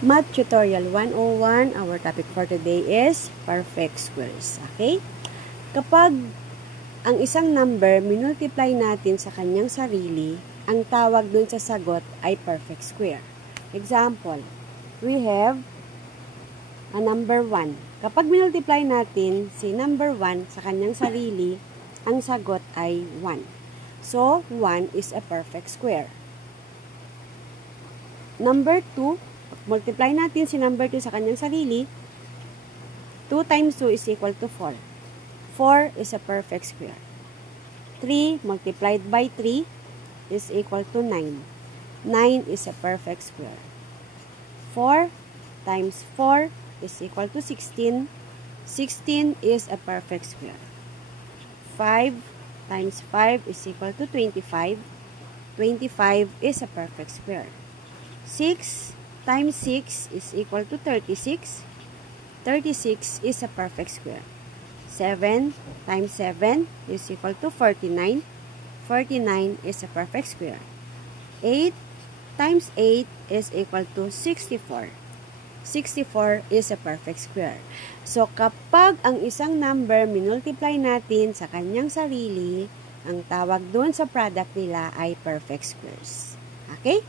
Math Tutorial 101, our topic for today is perfect squares. Okay? Kapag ang isang number, minultiply natin sa kanyang sarili, ang tawag dun sa sagot ay perfect square. Example, we have a number 1. Kapag minultiply natin si number 1 sa kanyang sarili, ang sagot ay 1. So, 1 is a perfect square. Number 2, multiply natin si number 2 sa kanyang sarili. 2 times 2 is equal to 4. 4 is a perfect square. 3 multiplied by 3 is equal to 9. 9 is a perfect square. 4 times 4 is equal to 16. 16 is a perfect square. 5 times 5 is equal to 25. 25 is a perfect square. 6 times 6 is equal to 36. 36 is a perfect square. 7 times 7 is equal to 49. 49 is a perfect square. 8 times 8 is equal to 64. 64 is a perfect square. So, kapag ang isang number minultiply natin sa kanyang sarili, ang tawag doon sa product nila ay perfect squares. Okay?